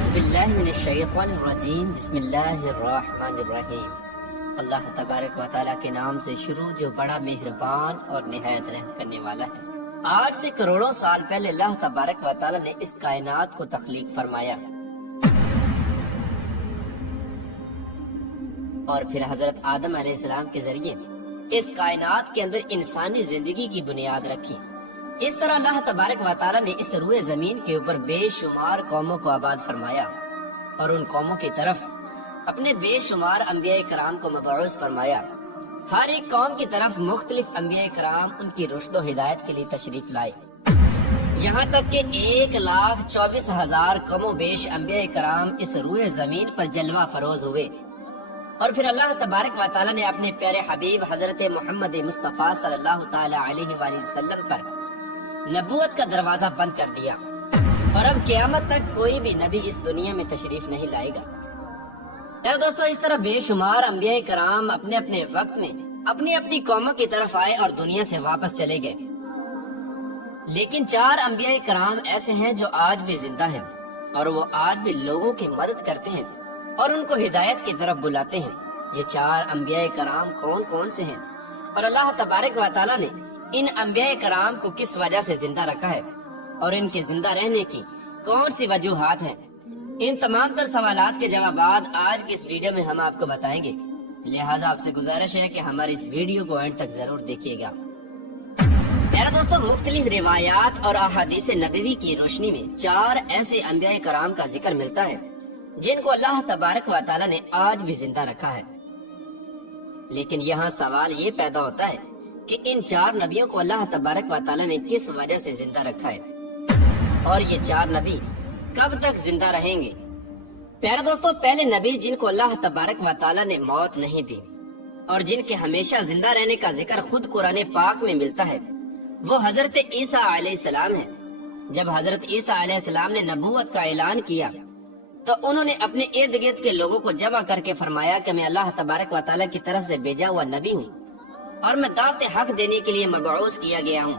اعوذ باللہ من الشیطان الرجیم بسم اللہ الرحمن الرحیم۔ اللہ تبارک و تعالیٰ کے نام سے شروع جو بڑا مہربان اور نہایت رحم کرنے والا ہے۔ آج سے کروڑوں سال پہلے اللہ تبارک و تعالیٰ نے اس کائنات کو تخلیق فرمایا اور پھر حضرت آدم علیہ السلام کے ذریعے اس کائنات کے اندر انسانی زندگی کی بنیاد رکھی۔ اس طرح اللہ تبارک و تعالیٰ نے اس روئے زمین کے اوپر بے شمار قوموں کو آباد فرمایا اور ان قوموں کی طرف اپنے بے شمار انبیاء کرام کو مبعوث فرمایا۔ ہر ایک قوم کی طرف مختلف انبیاء کرام ان کی رشد و ہدایت کے لیے تشریف لائے، یہاں تک کہ 1,24,000 کم و بیش انبیاء کرام اس روئے زمین پر جلوہ فروز ہوئے۔ اور پھر اللہ تبارک و تعالیٰ نے اپنے پیارے حبیب حضرت محمد مصطفیٰ صلی اللہ تعالی علیہ وآلہ وسلم پر نبوت کا دروازہ بند کر دیا، اور اب قیامت تک کوئی بھی نبی اس دنیا میں تشریف نہیں لائے گا۔ یار دوستو، اس طرح بے شمار انبیاء کرام اپنے اپنے وقت میں اپنی اپنی قوموں کی طرف آئے اور دنیا سے واپس چلے گئے، لیکن 4 انبیاء کرام ایسے ہیں جو آج بھی زندہ ہیں اور وہ آج بھی لوگوں کی مدد کرتے ہیں اور ان کو ہدایت کی طرف بلاتے ہیں۔ یہ 4 انبیاء کرام کون کون سے ہیں اور اللہ تبارک و تعالیٰ نے ان انبیاء کرام کو کس وجہ سے زندہ رکھا ہے اور ان کے زندہ رہنے کی کون سی وجوہات ہیں، ان تمام تر سوالات کے جوابات آج کی اس ویڈیو میں ہم آپ کو بتائیں گے، لہٰذا آپ سے گزارش ہے کہ ہماری اس ویڈیو کو اینڈ تک ضرور دیکھیے گا۔ میرا دوستو، مختلف روایات اور احادیث نبوی کی روشنی میں 4 ایسے انبیاء کرام کا ذکر ملتا ہے جن کو اللہ تبارک و تعالیٰ نے آج بھی زندہ رکھا ہے، لیکن یہاں سوال یہ پیدا ہوتا ہے کہ ان 4 نبیوں کو اللہ تبارک و تعالیٰ نے کس وجہ سے زندہ رکھا ہے اور یہ 4 نبی کب تک زندہ رہیں گے۔ پیارے دوستو، پہلے نبی جن کو اللہ تبارک و تعالیٰ نے موت نہیں دی اور جن کے ہمیشہ زندہ رہنے کا ذکر خود قرآن پاک میں ملتا ہے، وہ حضرت عیسیٰ علیہ السلام ہے۔ جب حضرت عیسیٰ علیہ السلام نے نبوت کا اعلان کیا تو انہوں نے اپنے ارد گرد کے لوگوں کو جمع کر کے فرمایا کہ میں اللہ تبارک و تعالیٰ کی طرف سے بھیجا ہوا نبی ہوں اور میں دعوت حق دینے کے لیے مبعوث کیا گیا ہوں۔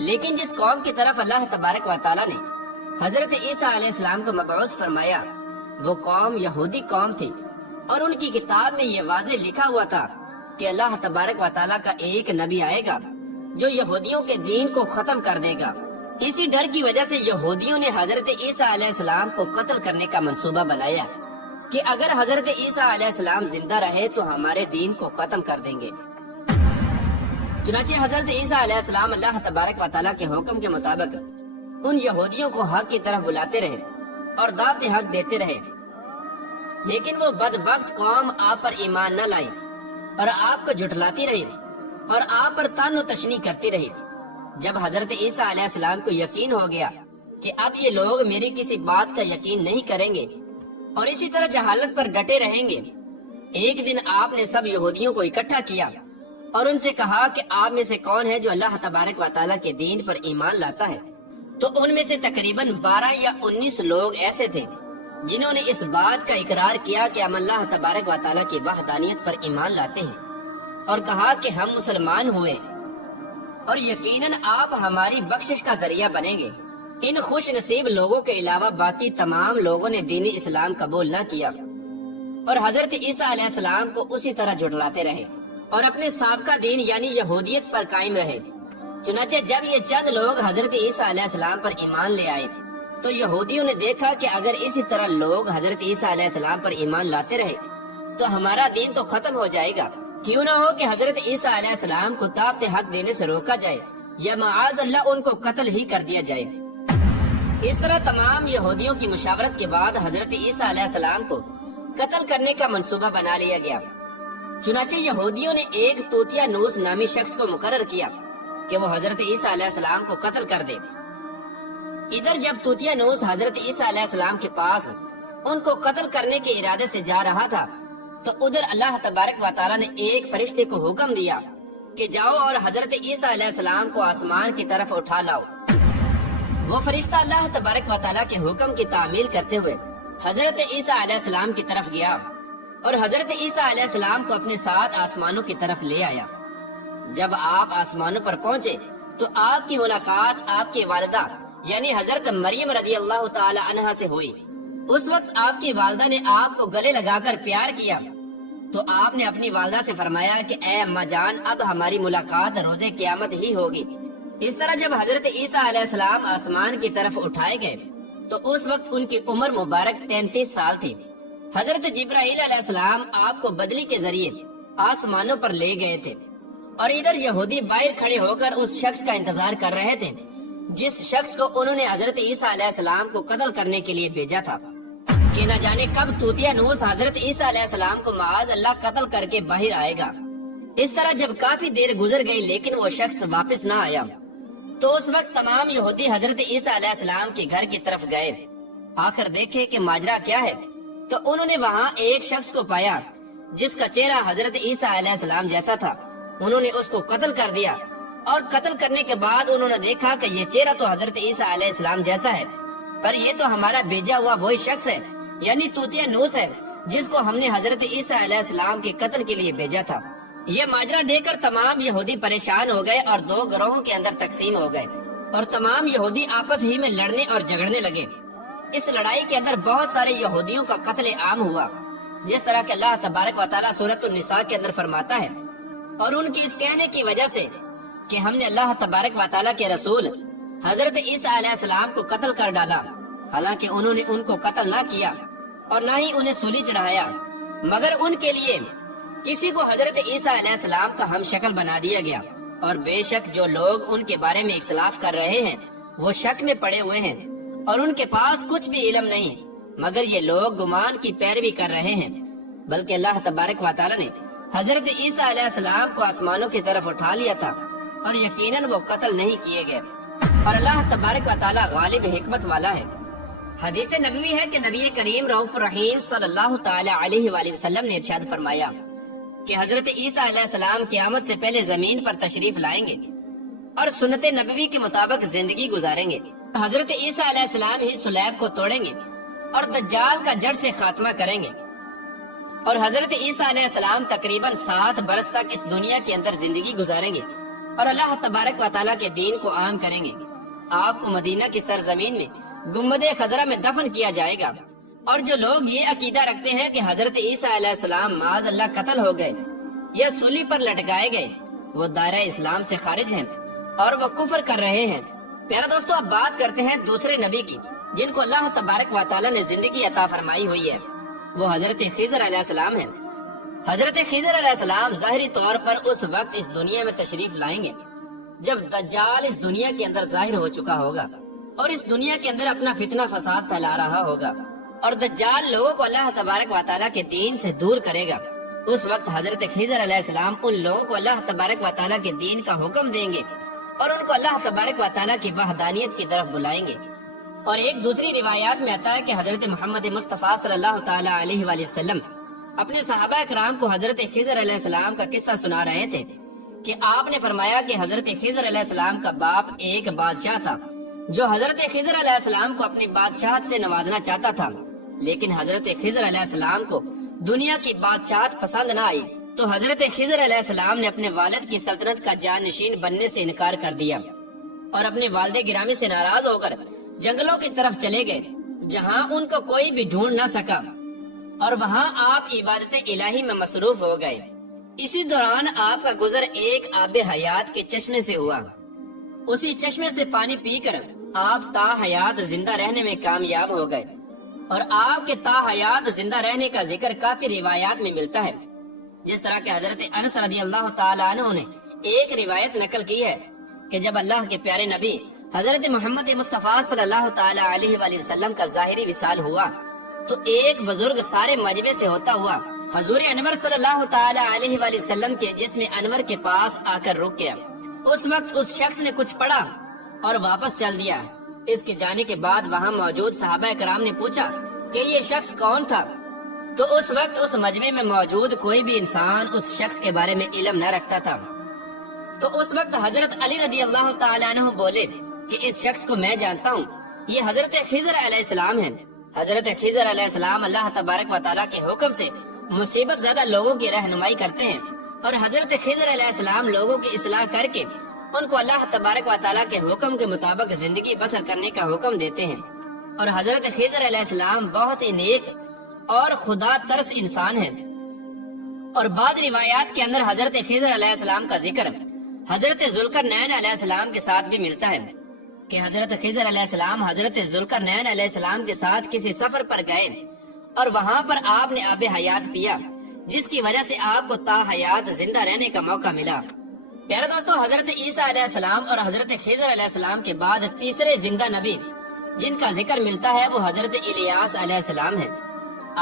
لیکن جس قوم کی طرف اللہ تبارک و تعالیٰ نے حضرت عیسیٰ علیہ السلام کو مبعوث فرمایا، وہ قوم یہودی قوم تھی، اور ان کی کتاب میں یہ واضح لکھا ہوا تھا کہ اللہ تبارک و تعالیٰ کا ایک نبی آئے گا جو یہودیوں کے دین کو ختم کر دے گا۔ اسی ڈر کی وجہ سے یہودیوں نے حضرت عیسیٰ علیہ السلام کو قتل کرنے کا منصوبہ بنایا کہ اگر حضرت عیسیٰ علیہ السلام زندہ رہے تو ہمارے دین کو ختم کر دیں گے۔ چنانچہ حضرت عیسیٰ علیہ السلام اللہ تبارک و تعالیٰ کے حکم کے مطابق ان یہودیوں کو حق کی طرف بلاتے رہے اور دعوت حق دیتے رہے، لیکن وہ بدبخت قوم آپ پر ایمان نہ لائی اور آپ کو جھٹلاتی رہی اور آپ پر طعن و تشنیع کرتی رہی۔ جب حضرت عیسیٰ علیہ السلام کو یقین ہو گیا کہ اب یہ لوگ میری کسی بات کا یقین نہیں کریں گے اور اسی طرح جہالت پر ڈٹے رہیں گے، ایک دن آپ نے سب یہودیوں کو اکٹھا کیا اور ان سے کہا کہ آپ میں سے کون ہے جو اللہ تبارک و تعالیٰ کے دین پر ایمان لاتا ہے؟ تو ان میں سے تقریباً 12 یا 19 لوگ ایسے تھے جنہوں نے اس بات کا اقرار کیا کہ ہم اللہ تبارک و تعالیٰ کی وحدانیت پر ایمان لاتے ہیں، اور کہا کہ ہم مسلمان ہوئے اور یقیناً آپ ہماری بخشش کا ذریعہ بنیں گے۔ ان خوش نصیب لوگوں کے علاوہ باقی تمام لوگوں نے دین اسلام قبول نہ کیا اور حضرت عیسیٰ علیہ السلام کو اسی طرح جھٹلاتے رہے اور اپنے سابقہ دین یعنی یہودیت پر قائم رہے۔ چنانچہ جب یہ چند لوگ حضرت عیسیٰ علیہ السلام پر ایمان لے آئے تو یہودیوں نے دیکھا کہ اگر اسی طرح لوگ حضرت عیسیٰ علیہ السلام پر ایمان لاتے رہے تو ہمارا دین تو ختم ہو جائے گا، کیوں نہ ہو کہ حضرت عیسیٰ علیہ السلام کو دعوت حق دینے سے روکا جائے یا معاذ اللہ ان کو قتل ہی کر دیا جائے۔ اس طرح تمام یہودیوں کی مشاورت کے بعد حضرت عیسیٰ علیہ السلام کو قتل کرنے کا منصوبہ بنا لیا گیا۔ چنانچہ یہودیوں نے ایک توتیا نوس نامی شخص کو مقرر کیا کہ وہ حضرت عیسیٰ علیہ السلام کو قتل کر دے۔ ادھر جب توتیا نوس حضرت عیسیٰ علیہ السلام کے پاس ان کو قتل کرنے کے ارادے سے جا رہا تھا تو ادھر اللہ تبارک و تعالیٰ نے ایک فرشتے کو حکم دیا کہ جاؤ اور حضرت عیسیٰ علیہ السلام کو آسمان کی طرف اٹھا لاؤ۔ وہ فرشتہ اللہ تبارک و تعالیٰ کے حکم کی تعمیل کرتے ہوئے حضرت عیسیٰ علیہ السلام کی طرف گیا اور حضرت عیسیٰ علیہ السلام کو اپنے ساتھ آسمانوں کی طرف لے آیا۔ جب آپ آسمانوں پر پہنچے تو آپ کی ملاقات آپ کی والدہ یعنی حضرت مریم رضی اللہ تعالی عنہا سے ہوئی اس وقت آپ کی والدہ نے آپ کو گلے لگا کر پیار کیا تو آپ نے اپنی والدہ سے فرمایا کہ اے اماں جان، اب ہماری ملاقات روز قیامت ہی ہوگی۔ اس طرح جب حضرت عیسیٰ علیہ السلام آسمان کی طرف اٹھائے گئے تو اس وقت ان کی عمر مبارک 33 سال تھی۔ حضرت جبرائیل علیہ السلام آپ کو بدلی کے ذریعے آسمانوں پر لے گئے تھے، اور ادھر یہودی باہر کھڑے ہو کر اس شخص کا انتظار کر رہے تھے جس شخص کو انہوں نے حضرت عیسیٰ علیہ السلام کو قتل کرنے کے لیے بھیجا تھا، کہ نہ جانے کب طوطیا نوس حضرت عیسیٰ علیہ السلام کو معاذ اللہ قتل کر کے باہر آئے گا۔ اس طرح جب کافی دیر گزر گئی لیکن وہ شخص واپس نہ آیا تو اس وقت تمام یہودی حضرت عیسیٰ علیہ السلام کے گھر کی طرف گئے، آخر دیکھے کہ ماجرا کیا ہے، تو انہوں نے وہاں ایک شخص کو پایا جس کا چہرہ حضرت عیسیٰ علیہ السلام جیسا تھا۔ انہوں نے اس کو قتل کر دیا، اور قتل کرنے کے بعد انہوں نے دیکھا کہ یہ چہرہ تو حضرت عیسیٰ علیہ السلام جیسا ہے، پر یہ تو ہمارا بھیجا ہوا وہی شخص ہے، یعنی طوطیا نوس ہے جس کو ہم نے حضرت عیسیٰ علیہ السلام کے قتل کے لیے بھیجا تھا۔ یہ ماجرا دیکھ کر تمام یہودی پریشان ہو گئے اور 2 گروہوں کے اندر تقسیم ہو گئے، اور تمام یہودی آپس ہی میں لڑنے اور جھگڑنے لگے۔ اس لڑائی کے اندر بہت سارے یہودیوں کا قتل عام ہوا، جس طرح کہ اللہ تبارک و تعالیٰ سورۃ النساء کے اندر فرماتا ہے، اور ان کی اس کہنے کی وجہ سے کہ ہم نے اللہ تبارک و تعالیٰ کے رسول حضرت عیسیٰ علیہ السلام کو قتل کر ڈالا، حالانکہ انہوں نے ان کو قتل نہ کیا اور نہ ہی انہیں سولی چڑھایا، مگر ان کے لیے کسی کو حضرت عیسیٰ علیہ السلام کا ہم شکل بنا دیا گیا، اور بے شک جو لوگ ان کے بارے میں اختلاف کر رہے ہیں وہ شک میں پڑے ہوئے ہیں، اور ان کے پاس کچھ بھی علم نہیں، مگر یہ لوگ گمان کی پیروی کر رہے ہیں۔ بلکہ اللہ تبارک و تعالیٰ نے حضرت عیسیٰ علیہ السلام کو آسمانوں کی طرف اٹھا لیا تھا، اور یقیناً وہ قتل نہیں کیے گئے، اور اللہ تبارک و تعالیٰ غالب حکمت والا ہے۔ حدیث نبوی ہے کہ نبی کریم رؤوف رحیم صلی اللہ تعالی علیہ وآلہ وسلم نے ارشاد فرمایا کہ حضرت عیسیٰ علیہ السلام قیامت سے پہلے زمین پر تشریف لائیں گے اور سنت نبوی کے مطابق زندگی گزاریں گے۔ حضرت عیسیٰ علیہ السلام ہی سلیب کو توڑیں گے اور دجال کا جڑ سے خاتمہ کریں گے، اور حضرت عیسیٰ علیہ السلام تقریباً 7 برس تک اس دنیا کے اندر زندگی گزاریں گے اور اللہ تبارک و تعالیٰ کے دین کو عام کریں گے۔ آپ کو مدینہ کی سرزمین میں گنبد خضرا میں دفن کیا جائے گا، اور جو لوگ یہ عقیدہ رکھتے ہیں کہ حضرت عیسیٰ علیہ السلام معاذ اللہ قتل ہو گئے یا سولی پر لٹکائے گئے، وہ دائرہ اسلام سے خارج ہیں اور وہ کفر کر رہے ہیں۔ پیارا دوستو، اب بات کرتے ہیں دوسرے نبی کی جن کو اللہ تبارک و تعالیٰ نے زندگی عطا فرمائی ہوئی ہے، وہ حضرت خضر علیہ السلام ہیں۔ حضرت خضر علیہ السلام ظاہری طور پر اس وقت اس دنیا میں تشریف لائیں گے جب دجال اس دنیا کے اندر ظاہر ہو چکا ہوگا اور اس دنیا کے اندر اپنا فتنہ فساد پھیلا رہا ہوگا، اور دجال لوگوں کو اللہ تبارک و تعالیٰ کے دین سے دور کرے گا۔ اس وقت حضرت خضر علیہ السلام ان لوگوں کو اللہ تبارک و تعالیٰ کے دین کا حکم دیں گے اور ان کو اللہ تبارک و تعالیٰ کی وحدانیت کی طرف بلائیں گے۔ اور ایک دوسری روایات میں آتا ہے کہ حضرت محمد مصطفیٰ صلی اللہ تعالیٰ علیہ وآلہ وسلم اپنے صحابہ کرام کو حضرت خضر علیہ السلام کا قصہ سنا رہے تھے کہ آپ نے فرمایا کہ حضرت خضر علیہ السلام کا باپ ایک بادشاہ تھا جو حضرت خضر علیہ السلام کو اپنی بادشاہت سے نوازنا چاہتا تھا، لیکن حضرت خضر علیہ السلام کو دنیا کی بادشاہت پسند نہ آئی، تو حضرت خضر علیہ السلام نے اپنے والد کی سلطنت کا جانشین بننے سے انکار کر دیا اور اپنے والد گرامی سے ناراض ہو کر جنگلوں کی طرف چلے گئے جہاں ان کو کوئی بھی ڈھونڈ نہ سکا، اور وہاں آپ عبادت الہی میں مصروف ہو گئے۔ اسی دوران آپ کا گزر ایک آب حیات کے چشمے سے ہوا، اسی چشمے سے پانی پی کر آپ تا حیات زندہ رہنے میں کامیاب ہو گئے، اور آپ کے تا حیات زندہ رہنے کا ذکر کافی روایات میں ملتا ہے، جس طرح کہ حضرت انس رضی اللہ تعالیٰ عنہ نے ایک روایت نقل کی ہے کہ جب اللہ کے پیارے نبی حضرت محمد مصطفیٰ صلی اللہ تعالیٰ علیہ وآلہ وسلم کا ظاہری وصال ہوا تو ایک بزرگ سارے مجمع سے ہوتا ہوا حضور انور صلی اللہ تعالیٰ علیہ وآلہ وسلم کے جسم انور کے پاس آ کر رک گیا۔ اس وقت اس شخص نے کچھ پڑھا اور واپس چل دیا۔ اس کے جانے کے بعد وہاں موجود صحابہ کرام نے پوچھا کہ یہ شخص کون تھا، تو اس وقت اس مجمع میں موجود کوئی بھی انسان اس شخص کے بارے میں علم نہ رکھتا تھا۔ تو اس وقت حضرت علی رضی اللہ تعالیٰ عنہ بولے کہ اس شخص کو میں جانتا ہوں، یہ حضرت خضر علیہ السلام ہے۔ حضرت خضر علیہ السلام اللہ تبارک و تعالیٰ کے حکم سے مصیبت زدہ لوگوں کی رہنمائی کرتے ہیں، اور حضرت خضر علیہ السلام لوگوں کی اصلاح کر کے ان کو اللہ تبارک و تعالیٰ کے حکم کے مطابق زندگی بسر کرنے کا حکم دیتے ہیں۔ اور حضرت خضر علیہ السلام بہت ہی نیک اور خدا ترس انسان ہیں۔ اور بعض روایات کے اندر حضرت خضر علیہ السلام کا ذکر حضرت ذوالقرنین علیہ السلام کے ساتھ بھی ملتا ہے کہ حضرت خضر علیہ السلام حضرت ذوالقرنین علیہ السلام کے ساتھ کسی سفر پر گئے اور وہاں پر آپ نے آب حیات پیا، جس کی وجہ سے آپ کو تا حیات زندہ رہنے کا موقع ملا۔ پیارے دوستو، حضرت عیسیٰ علیہ السلام اور حضرت خضر علیہ السلام کے بعد تیسرے زندہ نبی جن کا ذکر ملتا ہے وہ حضرت الیاس علیہ السلام ہے۔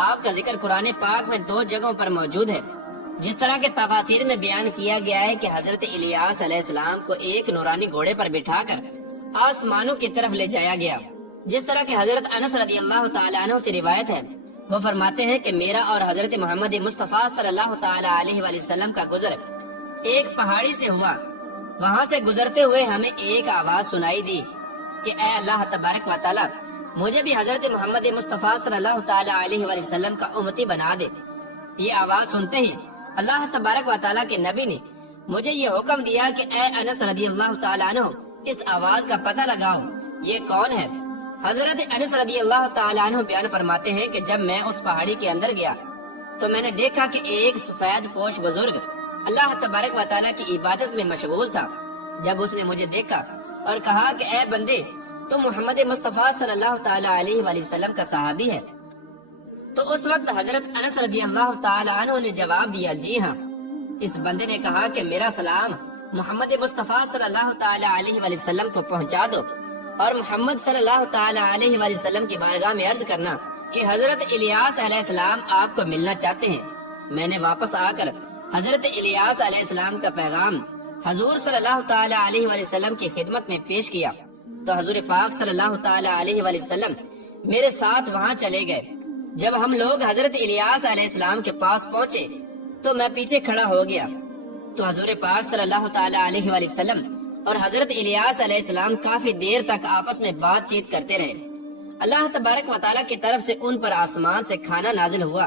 آپ کا ذکر قرآن پاک میں 2 جگہوں پر موجود ہے۔ جس طرح کے تفاسیر میں بیان کیا گیا ہے کہ حضرت الیاس علیہ السلام کو ایک نورانی گھوڑے پر بٹھا کر آسمانوں کی طرف لے جایا گیا۔ جس طرح کہ حضرت انس رضی اللہ تعالیٰ عنہ سے روایت ہے، وہ فرماتے ہیں کہ میرا اور حضرت محمد مصطفیٰ صلی اللہ تعالیٰ علیہ وآلہ وسلم کا گزر ایک پہاڑی سے ہوا۔ وہاں سے گزرتے ہوئے ہمیں ایک آواز سنائی دی کہ اے اللہ تبارک و تعالیٰ، مجھے بھی حضرت محمد مصطفیٰ صلی اللہ تعالیٰ علیہ وآلہ وسلم کا امتی بنا دے۔ یہ آواز سنتے ہی اللہ تبارک و تعالیٰ کے نبی نے مجھے یہ حکم دیا کہ اے انس رضی اللہ تعالیٰ عنہ، اس آواز کا پتہ لگاؤ، یہ کون ہے؟ حضرت انس رضی اللہ تعالیٰ عنہ بیان فرماتے ہیں کہ جب میں اس پہاڑی کے اندر گیا تو میں نے دیکھا کہ ایک سفید پوش بزرگ اللہ تبارک و تعالیٰ کی عبادت میں مشغول تھا۔ جب اس نے مجھے دیکھا اور کہا کہ اے بندے، تم محمد مصطفیٰ صلی اللہ تعالیٰ علیہ وآلہ وسلم کا صحابی ہے، تو اس وقت حضرت انس رضی اللہ تعالیٰ عنہ نے جواب دیا، جی ہاں۔ اس بندے نے کہا کہ میرا سلام محمد مصطفیٰ صلی اللہ تعالیٰ علیہ وآلہ وسلم کو پہنچا دو، اور محمد صلی اللہ تعالیٰ علیہ وآلہ وسلم کی بارگاہ میں عرض کرنا کہ حضرت الیاس علیہ السلام آپ کو ملنا چاہتے ہیں۔ میں نے واپس آ کر حضرت الیاس علیہ السلام کا پیغام حضور صلی اللہ تعالیٰ علیہ وآلہ وسلم کی خدمت میں پیش کیا تو حضور پاک صلی اللہ تعالیٰ علیہ وآلہ وسلم میرے ساتھ وہاں چلے گئے۔ جب ہم لوگ حضرت الیاس علیہ السلام کے پاس پہنچے تو میں پیچھے کھڑا ہو گیا تو حضور پاک صلی اللہ تعالیٰ علیہ وآلہ وسلم اور حضرت الیاس علیہ السلام کافی دیر تک آپس میں بات چیت کرتے رہے۔ اللہ تبارک و تعالیٰ کی طرف سے ان پر آسمان سے کھانا نازل ہوا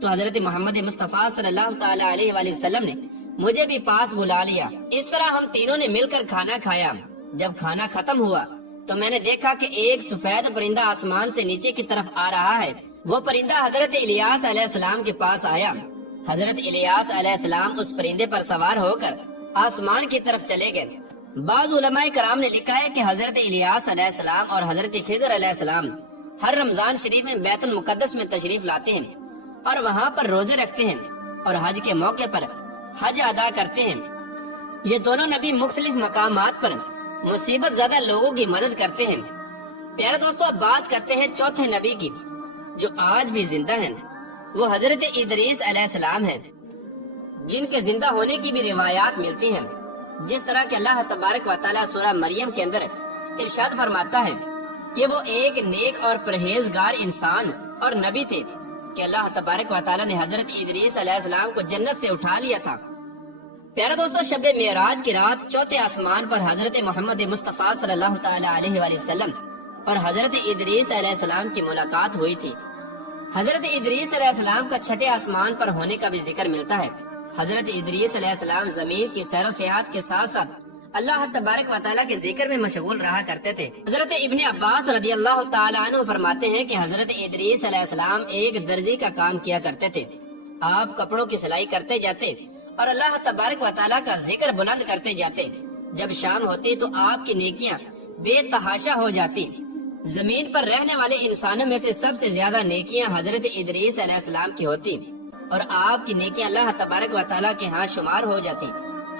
تو حضرت محمد مصطفیٰ صلی اللہ تعالیٰ علیہ وآلہ وسلم نے مجھے بھی پاس بلا لیا۔ اس طرح ہم تینوں نے مل کر کھانا کھایا۔ جب کھانا ختم ہوا تو میں نے دیکھا کہ ایک سفید پرندہ آسمان سے نیچے کی طرف آ رہا ہے۔ وہ پرندہ حضرت الیاس علیہ السلام کے پاس آیا۔ حضرت الیاس علیہ السلام اس پرندے پر سوار ہو کر آسمان کی طرف چلے گئے۔ بعض علماء کرام نے لکھا ہے کہ حضرت الیاس علیہ السلام اور حضرت خضر علیہ السلام ہر رمضان شریف میں بیت المقدس میں تشریف لاتے ہیں اور وہاں پر روزے رکھتے ہیں اور حج کے موقع پر حج ادا کرتے ہیں۔ یہ دونوں نبی مختلف مقامات پر مصیبت زدہ لوگوں کی مدد کرتے ہیں۔ پیارے دوستو، اب بات کرتے ہیں چوتھے نبی کی جو آج بھی زندہ ہیں۔ وہ حضرت ادریس علیہ السلام ہیں جن کے زندہ ہونے کی بھی روایات ملتی ہیں۔ جس طرح کہ اللہ تبارک و تعالیٰ سورہ مریم کے اندر ارشاد فرماتا ہے کہ وہ ایک نیک اور پرہیزگار انسان اور نبی تھے کہ اللہ تبارک و تعالیٰ نے حضرت ادریس علیہ السلام کو جنت سے اٹھا لیا تھا۔ پیارے دوستو، شب معراج کی رات چوتھے آسمان پر حضرت محمد مصطفیٰ صلی اللہ تعالیٰ علیہ وآلہ وسلم اور حضرت ادریس علیہ السلام کی ملاقات ہوئی تھی۔ حضرت ادریس علیہ السلام کا چھٹے آسمان پر ہونے کا بھی ذکر ملتا ہے۔ حضرت ادریس علیہ السلام زمین کی سیر و سیاحت کے ساتھ ساتھ اللہ تبارک و تعالیٰ کے ذکر میں مشغول رہا کرتے تھے۔ حضرت ابن عباس رضی اللہ تعالیٰ عنہ فرماتے ہیں کہ حضرت ادریس علیہ السلام ایک درزی کا کام کیا کرتے تھے۔ آپ کپڑوں کی سلائی کرتے جاتے اور اللہ تبارک و تعالیٰ کا ذکر بلند کرتے جاتے۔ جب شام ہوتی تو آپ کی نیکیاں بے تحاشا ہو جاتی۔ زمین پر رہنے والے انسانوں میں سے سب سے زیادہ نیکیاں حضرت ادریس علیہ السلام کی ہوتی اور آپ کی نیکیاں اللہ تبارک و تعالیٰ کے ہاں شمار ہو جاتی۔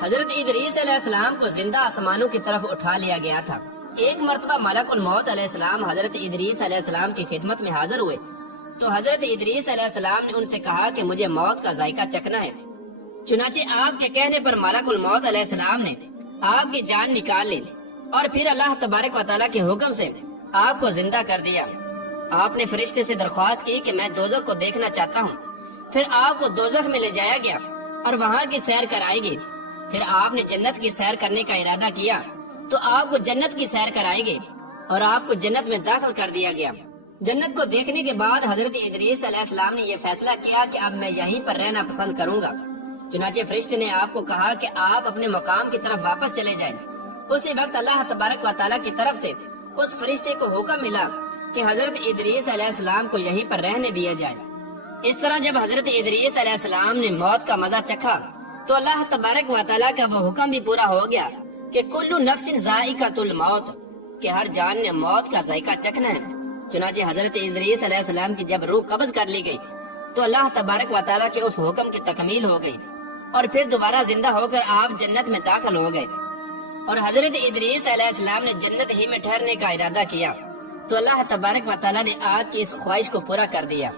حضرت ادریس علیہ السلام کو زندہ آسمانوں کی طرف اٹھا لیا گیا تھا۔ ایک مرتبہ ملک الموت علیہ السلام حضرت ادریس علیہ السلام کی خدمت میں حاضر ہوئے تو حضرت ادریس علیہ السلام نے ان سے کہا کہ مجھے موت کا ذائقہ چکھنا ہے۔ چنانچہ آپ کے کہنے پر ملک الموت علیہ السلام نے آپ کی جان نکال لی اور پھر اللہ تبارک و تعالیٰ کے حکم سے آپ کو زندہ کر دیا۔ آپ نے فرشتے سے درخواست کی کہ میں دوزخ کو دیکھنا چاہتا ہوں۔ پھر آپ کو دوزخ میں لے جایا گیا اور وہاں کی سیر کرائے گی۔ پھر آپ نے جنت کی سیر کرنے کا ارادہ کیا تو آپ کو جنت کی سیر کرائے گی اور آپ کو جنت میں داخل کر دیا گیا۔ جنت کو دیکھنے کے بعد حضرت ادریس علیہ السلام نے یہ فیصلہ کیا کہ اب میں یہیں پر رہنا پسند کروں گا۔ چنانچہ فرشتے نے آپ کو کہا کہ آپ اپنے مقام کی طرف واپس چلے جائیں۔ اسی وقت اللہ تبارک و تعالیٰ کی طرف سے اس فرشتے کو حکم ملا کہ حضرت ادریس علیہ السلام کو یہیں پر رہنے دیا جائے۔ اس طرح جب حضرت ادریس علیہ السلام نے موت کا مزہ چکھا تو اللہ تبارک و تعالیٰ کا وہ حکم بھی پورا ہو گیا کہ کل نفس ذائقۃ الموت، کہ ہر جان نے موت کا ذائقہ چکھنا ہے۔ چنانچہ حضرت ادریس علیہ السلام کی جب روح قبض کر لی گئی تو اللہ تبارک و تعالیٰ کے اس حکم کی تکمیل ہو گئی اور پھر دوبارہ زندہ ہو کر آپ جنت میں داخل ہو گئے۔ اور حضرت ادریس علیہ السلام نے جنت ہی میں ٹھہرنے کا ارادہ کیا تو اللہ تبارک و تعالیٰ نے آپ کی اس خواہش کو پورا کر دیا۔